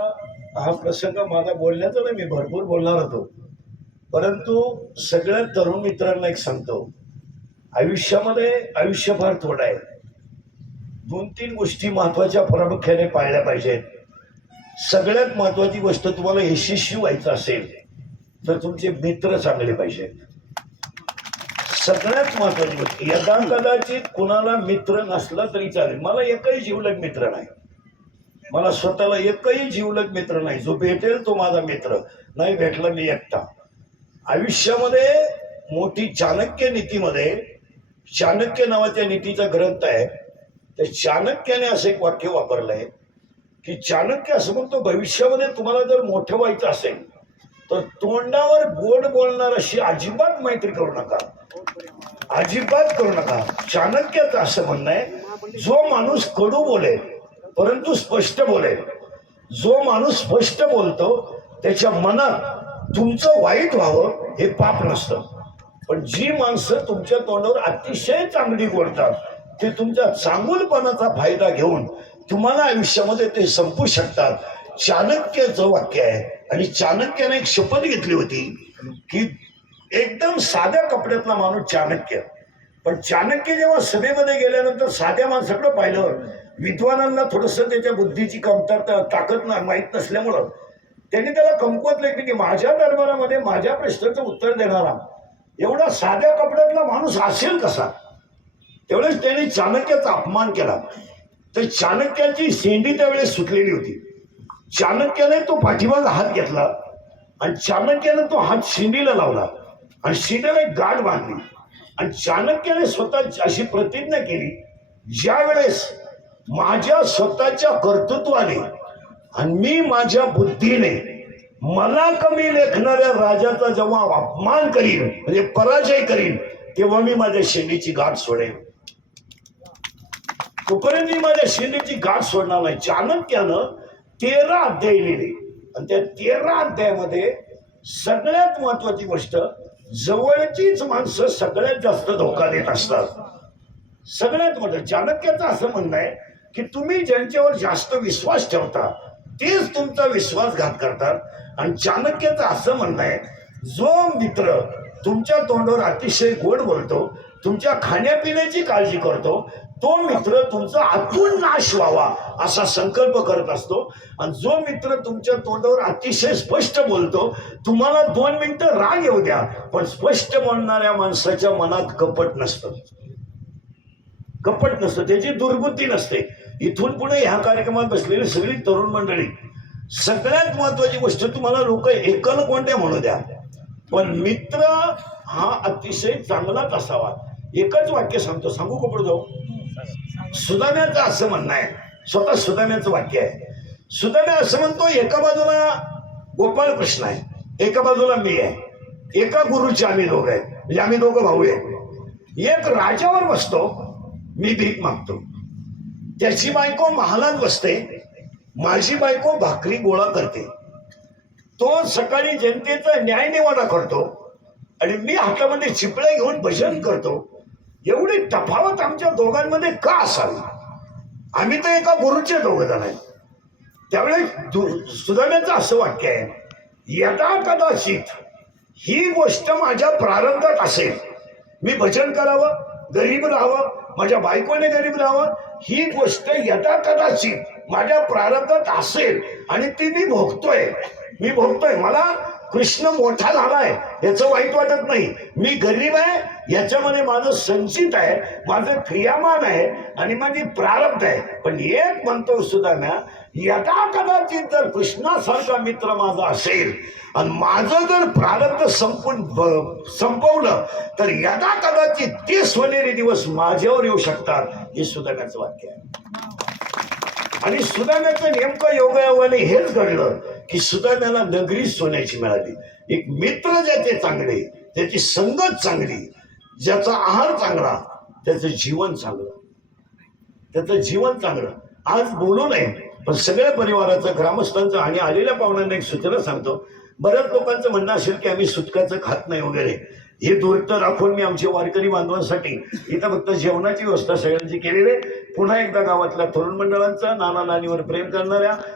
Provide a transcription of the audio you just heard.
हा प्रसंग माझा बोलण्याचा नाही मी भरपूर बोलणार होतो. परंतु सगळ्या तरुण मित्रांना एक सांगतो. आयुष्यामध्ये आयुष्य फार थोडं आहे. दोन तीन गोष्टी महत्त्वाच्या प्रामुख्याने पाळल्या पाहिजेत. सगळ्यात महत्वाची गोष्ट तुम्हाला यशस्वी व्हायचं असेल तर तुमचे मित्र चांगले पाहिजेत. सगळ्यात महत्वाची गोष्ट यदा कदाचित कुणाला मित्र नसला तरी चालेल. मला एकही जीवलग मित्र नाही. मला स्वतःला एकही जीवलग मित्र नाही. जो भेटेल तो माझा मित्र. नाही भेटला मी एकटा. आयुष्यामध्ये मोठी चाणक्य नीतीमध्ये चाणक्य नावाच्या नीतीचा ग्रंथ आहे. त्या चाणक्याने असं एक वाक्य वापरलंय की चाणक्य असं म्हणतो भविष्यामध्ये तुम्हाला जर मोठं व्हायचं असेल तर तोंडावर गोड बोलणार अशी अजिबात मैत्री करू नका. अजिबात करू नका. चाणक्याचं असं म्हणणं आहे जो माणूस कडू बोलेल परंतु स्पष्ट बोलेल. जो माणूस स्पष्ट बोलतो त्याच्या मनात तुमचं वाईट व्हावं हे पाप नसतं. पण जी माणसं तुमच्या तोंडावर अतिशय चांगली बोलतात ते तुमच्या चांगुलपणाचा फायदा घेऊन तुम्हाला आयुष्यामध्ये ते संपू शकतात. चाणक्याचं वाक्य आहे आणि चाणक्याने एक शपथ घेतली होती की एकदम साध्या कपड्यातला माणूस चाणक्य. पण चाणक्य जेव्हा सभेमध्ये गेल्यानंतर साध्या माणसाकडे पाहिलं विद्वानांना थोडस त्याच्या बुद्धीची कमतरता ताकद ना माहीत नसल्यामुळं त्यांनी त्याला कमकुवत लेखली की माझ्या दरबारामध्ये माझ्या प्रश्नाचं उत्तर देणारा एवढा साध्या कपड्यातला माणूस असेल कसा? तेवढेच त्याने चाणक्याचा अपमान केला. तर चाणक्याची शेंडी त्यावेळेस सुटलेली होती. चाणक्याने तो पाठीमागा हात घेतला आणि चाणक्याने तो हात शेंडीला लावला आणि शेंडीला एक गाठ बांधली. आणि चाणक्याने स्वतः अशी प्रतिज्ञा केली. ज्या वेळेस माझ्या स्वतःच्या कर्तृत्वाने आणि मी माझ्या बुद्धीने मला कमी लेखणाऱ्या राजाचा जेव्हा अपमान करीन म्हणजे पराजय करीन तेव्हा मी माझ्या शेंडीची गाठ सोडेन. तोपर्यंत मी माझ्या शेंडीची गाठ सोडणार नाही. चाणक्यानं तेरा अध्याय लिहिले. आणि त्या तेरा अध्यायामध्ये सगळ्यात महत्वाची गोष्ट जवळचीच माणसं सगळ्यात जास्त धोका देत असतात. सगळ्यात मोठं चाणक्याचं असं म्हणणं आहे की तुम्ही ज्यांच्यावर जास्त विश्वास ठेवता तेच तुमचा विश्वासघात करतात. आणि चाणक्याचं असं म्हणणं आहे जो मित्र तुमच्या तोंडावर अतिशय गोड बोलतो तुमच्या खाण्यापिण्याची काळजी करतो तो मित्र तुमचा आतून नाश व्हावा असा संकल्प करत असतो. आणि जो मित्र तुमच्या तोंडावर अतिशय स्पष्ट बोलतो तुम्हाला दोन मिनिटं राग येऊ द्या पण स्पष्ट बोलणाऱ्या माणसाच्या मनात कपट नसतं. कपट नसतं त्याची दुर्बुद्धी नसते. इथून पुढे ह्या कार्यक्रमात बसलेली सगळी तरुण मंडळी. सगळ्यात महत्वाची गोष्ट तुम्हाला लोक एकल कोणत्या म्हणू द्या. पण मित्र हा अतिशय चांगलाच असावा. एकच वाक्य सांगतो. सांगू का जाऊ? सुदाम्याचं असं म्हणणं आहे. स्वतः सुदाम्याचं वाक्य आहे. सुदाम्या असं म्हणतो एका बाजूला गोपाळ कृष्ण आहे एका बाजूला मी आहे. एका गुरुचे आम्ही दोघं आहे. म्हणजे आम्ही दोघं भाऊ आहे. एक राजावर बसतो मी भीक मागतो. त्याची बायको महालात बसते माझी बायको भाकरी गोळा करते. तो सकाळी जनतेचा न्यायनिवाडा करतो आणि मी हातामध्ये चिपळ्या घेऊन भजन करतो. एवढी तफावत आमच्या दोघांमध्ये का असावी? आम्ही तर एका गुरुचे दोघं जण आहे त्यावेळेस दु- सुधारण्याचं असं वाक्य आहे यदा कदाचित ही गोष्ट माझ्या प्रारंभात असेल मी भजन करावं गरीब राहावं माझ्या बायकोने गरीब राहावं ही गोष्ट यथा कदाचित माझ्या प्रारंभात असेल आणि ती मी भोगतोय. मी भोगतोय. मला कृष्ण मोठा झालाय याचं वाईट वाटत नाही. मी गरीब आहे याच्यामध्ये माझं संचित आहे माझं क्रियामान आहे आणि माझी प्रारब्ध आहे. पण एक म्हणतो सुद्धा ना यदा कदाचित जर कृष्णासारखा मित्र माझा असेल आणि माझं जर प्रारब्ध संपून संपवलं तर यदा कदाचित ते सोनेरी दिवस माझ्यावर येऊ शकतात हे सुधारण्याचं वाक्य आहे. आणि सुदाम्याचं नेमकं योगायोगाने हेच घडलं की सुदाम्याला नगरी सोन्याची मिळाली. एक मित्र ज्याचे चांगले त्याची संगत चांगली ज्याचा आहार चांगला त्याचं जीवन चांगलं. त्याचं जीवन चांगलं. आज बोलू नये. पण सगळ्या परिवाराचं ग्रामस्थांचं आणि आलेल्या पाहुण्यांना एक सूचना सांगतो. बऱ्याच लोकांचं म्हणणं असेल की आम्ही सुटकाचं खात नाही वगैरे. हे दूरत राखून मी आमचे वारकरी बांधवांसाठी इथं फक्त जेवणाची व्यवस्था सगळ्यांची केलेली आहे. पुन्हा एकदा गावातल्या तरुण मंडळांचा नाना नानीवर प्रेम करणाऱ्या